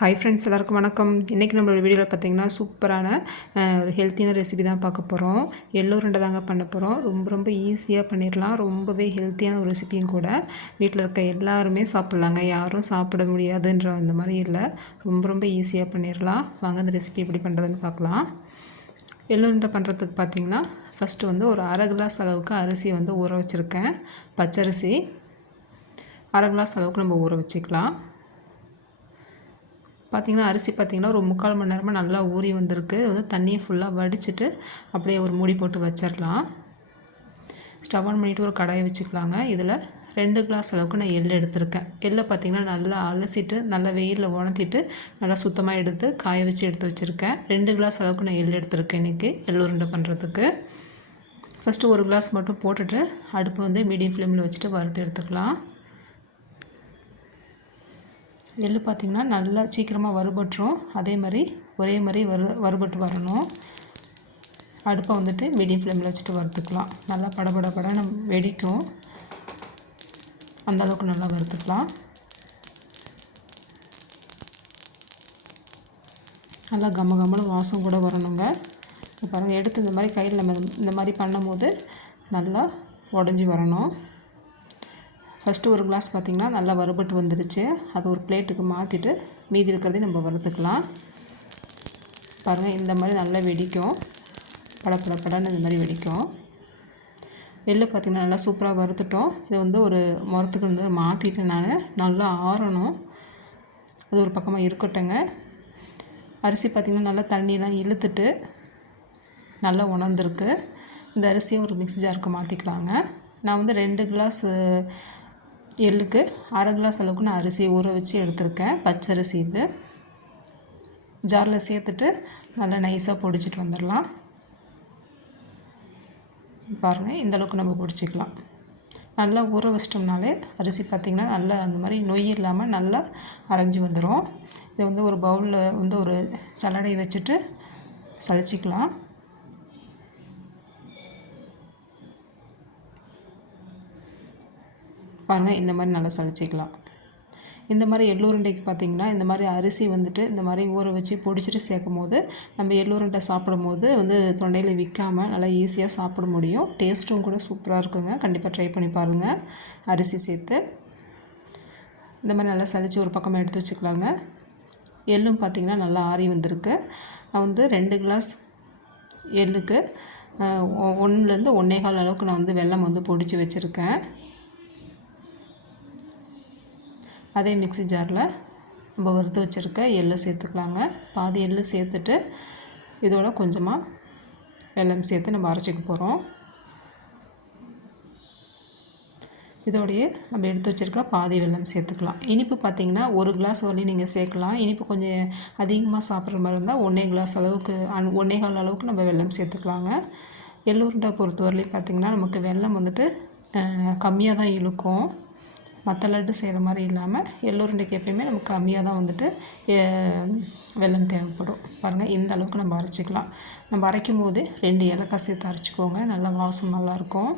Hi friends எல்லாருக்கும் வணக்கம். இன்றைக்கி நம்மளோட வீடியோவில் பார்த்தீங்கன்னா சூப்பரான ஒரு ஹெல்த்தியான ரெசிபி தான் பார்க்க போகிறோம் எல்லோ ரெண்டு தாங்க பண்ண போகிறோம் ரொம்ப ரொம்ப ஈஸியாக பண்ணிடலாம் ரொம்பவே ஹெல்த்தியான ஒரு ரெசிபியும் கூட. வீட்டில் இருக்க எல்லாருமே சாப்பிட்லாங்க. யாரும் சாப்பிட முடியாதுன்ற அந்த மாதிரி இல்லை. ரொம்ப ரொம்ப ஈஸியாக பண்ணிடலாம் வாங்க அந்த ரெசிபி எப்படி பண்ணுறதுன்னு பார்க்கலாம் எள்ளு உருண்டை பண்ணுறதுக்கு பார்த்தீங்கன்னா ஃபஸ்ட்டு வந்து ஒரு அரை கிளாஸ் அளவுக்கு அரிசியை வந்து ஊற வச்சுருக்கேன். பச்சரிசி அரை கிளாஸ் அளவுக்கு நம்ம ஊற வச்சுக்கலாம். பார்த்திங்கன்னா அரிசி பார்த்திங்கன்னா ஒரு முக்கால் மணி நேரமாக நல்லா ஊறி வந்திருக்கு. வந்து தண்ணியை ஃபுல்லாக வடிச்சிட்டு அப்படியே ஒரு மூடி போட்டு வச்சிடலாம் ஸ்டவ் ஆன் பண்ணிவிட்டு ஒரு கடாயை வச்சுக்கலாங்க. இதில் ரெண்டு கிளாஸ் அளவுக்கு நான் எள் எடுத்திருக்கேன். எள்ளை பார்த்திங்கன்னா நல்லா அலசிட்டு நல்லா வெயிலில் உணர்த்திட்டு நல்லா சுத்தமாக எடுத்து காய வச்சு எடுத்து வச்சுருக்கேன். ரெண்டு கிளாஸ் அளவுக்கு நான் எள் எடுத்திருக்கேன் இன்றைக்கி எள் உருண்டை பண்ணுறதுக்கு ஃபஸ்ட்டு ஒரு கிளாஸ் மட்டும் போட்டுட்டு அடுப்பு வந்து மீடியம் ஃப்ளேமில் வச்சுட்டு வறுத்து எடுத்துக்கலாம். எள்ளு பார்த்திங்கன்னா நல்லா சீக்கிரமாக வறுபட்டுரும். அதே மாதிரி ஒரே மாதிரி வறு வறுபட்டு வரணும். அடுப்பை வந்துட்டு மீடியம் ஃப்ளேமில் வச்சுட்டு வறுத்துக்கலாம். நல்லா படபட படன்னு வெடிக்கும். அந்த அளவுக்கு நல்லா வறுத்துக்கலாம். நல்லா கம்ம கம்மனு வாசம் கூட வரணுங்க. இப்போ பாருங்கள் எடுத்து இந்த மாதிரி கையில் நம்ம இந்த மாதிரி பண்ணும்போது நல்லா உடஞ்சி வரணும். ஃபஸ்ட்டு ஒரு கிளாஸ் பார்த்திங்கன்னா நல்லா வறுபட்டு வந்துருச்சு. அது ஒரு பிளேட்டுக்கு மாற்றிட்டு மீதி இருக்கிறதையும் நம்ம வறுத்துக்கலாம். பாருங்கள் இந்த மாதிரி நல்லா வெடிக்கும். பட பட படன்னு இந்த மாதிரி வெடிக்கும். எள்ளு பார்த்திங்கன்னா நல்லா சூப்பராக வறுத்துட்டோம். இதை வந்து ஒரு முறத்துக்கு வந்து மாற்றிட்டேன் நான் நல்லா ஆறணும். அது ஒரு பக்கமாக இருக்கட்டுங்க அரிசி பார்த்திங்கன்னா நல்லா தண்ணியெலாம் இழுத்துட்டு நல்லா உணர்ந்துருக்கு. இந்த அரிசியை ஒரு மிக்ஸி ஜாருக்கு மாற்றிக்கலாங்க நான் வந்து ரெண்டு கிளாஸ் எள்ளுக்கு அரை கிளாஸ் அளவுக்கு நான் அரிசியை ஊற வச்சு எடுத்திருக்கேன். பச்சரிசி இது. ஜாரில் சேர்த்துட்டு நல்லா நைஸாக பொடிச்சிட்டு வந்துடலாம். பாருங்கள் இந்தளவுக்கு நம்ம பொடிச்சிக்கலாம். நல்லா ஊற வச்சிட்டோம்னாலே அரிசி பார்த்திங்கன்னா நல்லா அந்த மாதிரி நொய் இல்லாமல் நல்லா அரைஞ்சி வந்துடும் இதை வந்து ஒரு பவுலில் வந்து ஒரு சல்லடை வச்சுட்டு சளிச்சிக்கலாம் பாருங்கள் இந்த மாதிரி நல்லா சளிச்சிக்கலாம். இந்த மாதிரி எள்ளூருண்டைக்கு பார்த்திங்கன்னா இந்த மாதிரி அரிசி வந்துட்டு இந்த மாதிரி ஊற வச்சு பொடிச்சிட்டு சேர்க்கும் போது நம்ம எள்ளூருண்டை சாப்பிடும் போது வந்து தொண்டையில் விற்காமல் நல்லா ஈஸியாக சாப்பிட முடியும். டேஸ்ட்டும் கூட சூப்பராக இருக்குங்க. கண்டிப்பாக ட்ரை பண்ணி பாருங்கள் அரிசி சேர்த்து. இந்த மாதிரி நல்லா சளிச்சு ஒரு பக்கமாக எடுத்து வச்சுக்கலாங்க. எள்ளும் பார்த்திங்கன்னா நல்லா ஆறி வந்திருக்கு. நான் வந்து ரெண்டு கிளாஸ் எள்ளுக்கு ஒன்றுலேருந்து ஒன்றே கால் அளவுக்கு நான் வந்து வெல்லம் வந்து பொடிச்சு வச்சுருக்கேன். அதே மிக்ஸி ஜாரில் நம்ம வறுத்து வச்சுருக்க எள்ளு சேர்த்துக்கலாங்க. பாதி எள்ளு சேர்த்துட்டு இதோட கொஞ்சமாக வெல்லம் சேர்த்து நம்ம அரைச்சிக்க போகிறோம். இதோடையே நம்ம எடுத்து வச்சுருக்க பாதி வெல்லம் சேர்த்துக்கலாம். இனிப்பு பார்த்திங்கன்னா ஒரு கிளாஸ் வரையும் நீங்கள் சேர்க்கலாம். இனிப்பு கொஞ்சம் அதிகமாக சாப்பிட்ற மாதிரி இருந்தால் ஒன்றே கிளாஸ் அளவுக்கு அன் ஒன்றே கால் அளவுக்கு நம்ம வெல்லம் சேர்த்துக்கலாங்க. எள்ளூருண்டை பொறுத்தவரையிலையும் பார்த்திங்கன்னா நமக்கு வெல்லம் வந்துட்டு கம்மியாக தான் இழுக்கும். மற்ற லட்டு செய்கிற மாதிரி இல்லாமல் எள்ளுருண்டைக்கு எப்பயுமே நமக்கு கம்மியாக தான் வந்துட்டு வெல்லம் தேவைப்படும். பாருங்கள் இந்த அளவுக்கு நம்ம அரைச்சிக்கலாம். நம்ம அரைக்கும் போது ரெண்டு ஏலக்காய் சேர்த்து அரைச்சிக்கோங்க. நல்லா வாசம் நல்லாயிருக்கும்.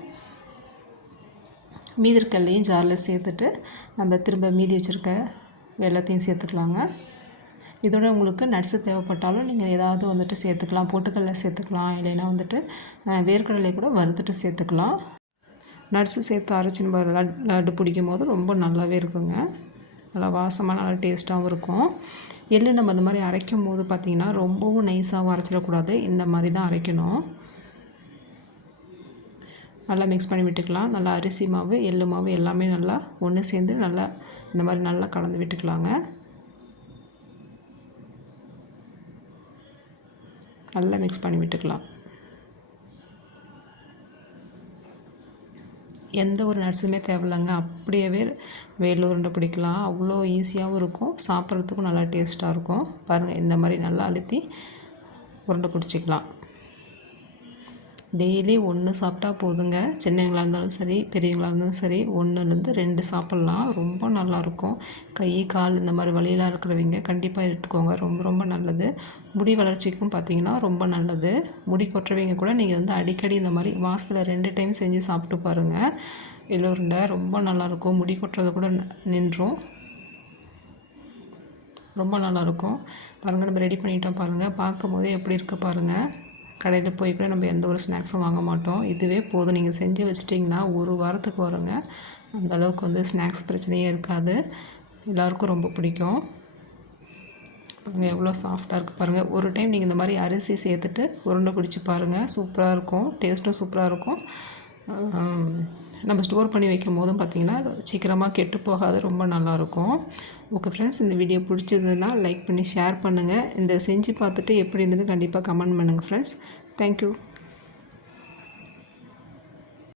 மீதி இருக்கல்லையும் ஜாரில் சேர்த்துட்டு நம்ம திரும்ப மீதி வச்சுருக்க வெள்ளத்தையும் சேர்த்துக்கலாங்க. இதோட உங்களுக்கு நட்ஸு தேவைப்பட்டாலும் நீங்கள் ஏதாவது வந்துட்டு சேர்த்துக்கலாம். பொட்டுக்கடலை சேர்த்துக்கலாம். இல்லைன்னா வந்துட்டு வேர்க்கடலை கூட வறுத்துட்டு சேர்த்துக்கலாம். நட்ஸு சேர்த்து அரைச்சி நம்ம லட் லட்டு பிடிக்கும் போது ரொம்ப நல்லாவே இருக்குங்க. நல்லா வாசமாக நல்லா டேஸ்ட்டாகவும் இருக்கும். எள்ளு நம்ம இந்த மாதிரி அரைக்கும் போது பார்த்திங்கன்னா ரொம்பவும் நைஸாகவும் அரைச்சிடக்கூடாது. இந்த மாதிரி தான் அரைக்கணும். நல்லா மிக்ஸ் பண்ணி விட்டுக்கலாம். நல்லா அரிசி மாவு எள்ளு மாவு எல்லாமே நல்லா ஒன்று சேர்ந்து நல்லா இந்த மாதிரி நல்லா கலந்து விட்டுக்கலாங்க. நல்லா மிக்ஸ் பண்ணி விட்டுக்கலாம். எந்த ஒரு நட்ஸுமே தேவையில்லைங்க. அப்படியே வேல் உருண்டை பிடிக்கலாம். அவ்வளோ ஈஸியாகவும் இருக்கும். சாப்பிட்றதுக்கும் நல்லா டேஸ்ட்டாக இருக்கும். பாருங்கள் இந்த மாதிரி நல்லா அழுத்தி உருண்டை பிடிச்சிக்கலாம். டெய்லி ஒன்று சாப்பிட்டா போதுங்க. சின்னங்களாக இருந்தாலும் சரி பெரியவங்களாக இருந்தாலும் சரி ஒன்றுலேருந்து ரெண்டு சாப்பிட்லாம். ரொம்ப நல்லாயிருக்கும். கை கால் இந்த மாதிரி வழியெலாம் இருக்கிறவங்க கண்டிப்பாக எடுத்துக்கோங்க. ரொம்ப ரொம்ப நல்லது. முடி வளர்ச்சிக்கும் பார்த்திங்கன்னா ரொம்ப நல்லது. முடி கொட்டுறவங்க கூட நீங்கள் வந்து அடிக்கடி இந்த மாதிரி மாதத்தில் ரெண்டு டைம் செஞ்சு சாப்பிட்டு பாருங்கள் எல்லோருண்டை ரொம்ப நல்லாயிருக்கும். முடி கொட்டுறது கூட நின்றும். ரொம்ப நல்லாயிருக்கும். பாருங்கள் நம்ம ரெடி பண்ணிட்டோம் பாருங்கள் பார்க்கும் போதே எப்படி இருக்குது பாருங்கள் கடையில் போய் கூட நம்ம எந்த ஒரு ஸ்நாக்ஸும் வாங்க மாட்டோம். இதுவே போதும். நீங்கள் செஞ்சு வச்சிட்டிங்கன்னா ஒரு வாரத்துக்கு வருங்க. அந்த அளவுக்கு வந்து ஸ்நாக்ஸ் பிரச்சனையே இருக்காது. எல்லாருக்கும் ரொம்ப பிடிக்கும். பாருங்கள் எவ்வளோ சாஃப்டாக இருக்குது பாருங்கள் ஒரு டைம் நீங்கள் இந்த மாதிரி அரிசி சேர்த்துட்டு உருண்டை பிடிச்சி பாருங்கள் சூப்பராக இருக்கும். டேஸ்ட்டும் சூப்பராக இருக்கும். நம்ம ஸ்டோர் பண்ணி வைக்கும் போதும் பார்த்திங்கன்னா சீக்கிரமாக கெட்டு போகாது ரொம்ப நல்லாயிருக்கும். ஓகே ஃப்ரெண்ட்ஸ் இந்த வீடியோ பிடிச்சதுன்னா லைக் பண்ணி ஷேர் பண்ணுங்கள் இந்த செஞ்சு பார்த்துட்டு எப்படி இருந்துன்னு கண்டிப்பாக கமெண்ட் பண்ணுங்கள் ஃப்ரெண்ட்ஸ் தேங்க்யூ